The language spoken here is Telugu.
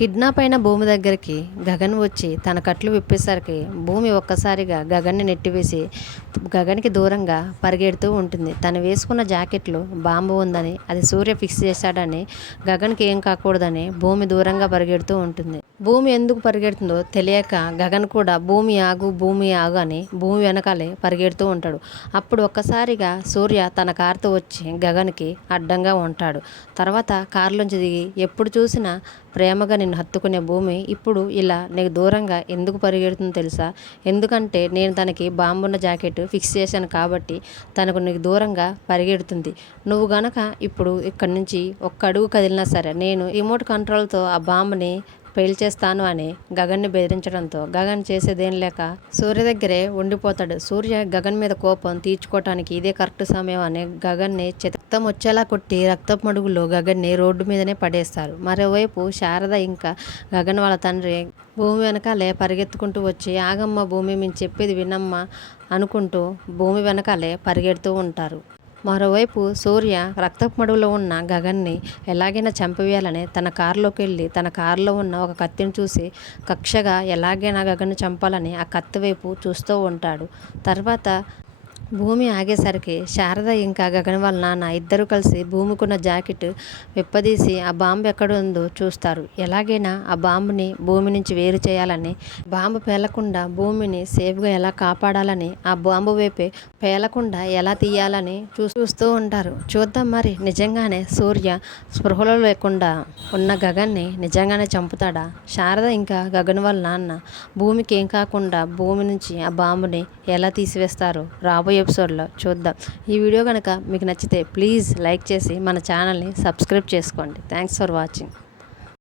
కిడ్నాప్ అయిన భూమి దగ్గరికి గగన్ వచ్చి తన కట్లు విప్పేసరికి భూమి ఒక్కసారిగా గగన్ని నెట్టివేసి గగన్కి దూరంగా పరిగెడుతూ ఉంటుంది. తను వేసుకున్న జాకెట్లో బాంబు ఉందని, అది సూర్య ఫిక్స్ చేశాడని, గగన్కి ఏం కాకూడదని భూమి దూరంగా పరిగెడుతూ ఉంటుంది. భూమి ఎందుకు పరిగెడుతుందో తెలియక గగన్ కూడా భూమి ఆగు అని భూమి వెనకాలే పరిగెడుతూ ఉంటాడు. అప్పుడు ఒక్కసారిగా సూర్య తన కారుతో వచ్చి గగన్కి అడ్డంగా ఉంటాడు. తర్వాత కారులోంచి దిగి ఎప్పుడు చూసినా ప్రేమగా నిన్ను హత్తుకునే భూమి ఇప్పుడు ఇలా నీకు దూరంగా ఎందుకు పరిగెడుతుందో తెలుసా? ఎందుకంటే నేను తనకి బాంబున్న జాకెట్ ఫిక్స్ చేశాను కాబట్టి తనకు నీకు దూరంగా పరిగెడుతుంది. నువ్వు గనక ఇప్పుడు ఇక్కడి నుంచి ఒక్క అడుగు కదిలినా సరే నేను రిమోట్ కంట్రోల్తో ఆ బాంబుని పేల్చేస్తాను అని గగన్ని బెదిరించడంతో గగన్ చేసేదేం లేక సూర్య దగ్గరే ఉండిపోతాడు. సూర్య గగన్ మీద కోపం తీర్చుకోవటానికి ఇదే కరెక్ట్ సమయం అని గగన్ని రక్తం వచ్చేలా కొట్టి రక్తపు మడుగులో గగన్ని రోడ్డు మీదనే పడేస్తారు. మరోవైపు శారద ఇంకా గగన్ వాళ్ళ తండ్రి భూమి వెనకాలే పరిగెత్తుకుంటూ వచ్చి ఆగమ్మ భూమి మేము చెప్పేది వినమ్మా అనుకుంటూ భూమి వెనకాలే పరిగెడుతూ ఉంటారు. మరోవైపు సూర్య రక్తపు మడుగులో ఉన్న గగన్ని ఎలాగైనా చంపవేయాలని తన కారులోకి వెళ్ళి తన కారులో ఉన్న ఒక కత్తిని చూసి కక్షగా ఎలాగైనా గగన్ని చంపాలని ఆ కత్తి వైపు చూస్తూ ఉంటాడు. తర్వాత భూమి ఆగేసరికి శారద ఇంకా గగన్ వాళ్ళ నాన్న ఇద్దరు కలిసి భూమికున్న జాకెట్ విప్పదీసి ఆ బాంబు ఎక్కడ ఉందో చూస్తారు. ఎలాగైనా ఆ బాంబుని భూమి నుంచి వేరు చేయాలని, బాంబు పేలకుండా భూమిని సేఫ్గా ఎలా కాపాడాలని, ఆ బాంబు వైపే పేలకుండా ఎలా తీయాలని చూస్తూ ఉంటారు. చూద్దాం మరి నిజంగానే సూర్య స్పృహలో లేకుండా ఉన్న గగన్ని నిజంగానే చంపుతాడా? శారద ఇంకా గగన్ వాళ్ళ నాన్న భూమికి ఏం కాకుండా భూమి నుంచి ఆ బాంబుని ఎలా తీసివేస్తారో రాబోయే ఎపిసోడ్లో చూద్దాం. ఈ వీడియో కనుక మీకు నచ్చితే ప్లీజ్ లైక్ చేసి మన ఛానల్ని సబ్స్క్రైబ్ చేసుకోండి. Thanks for watching.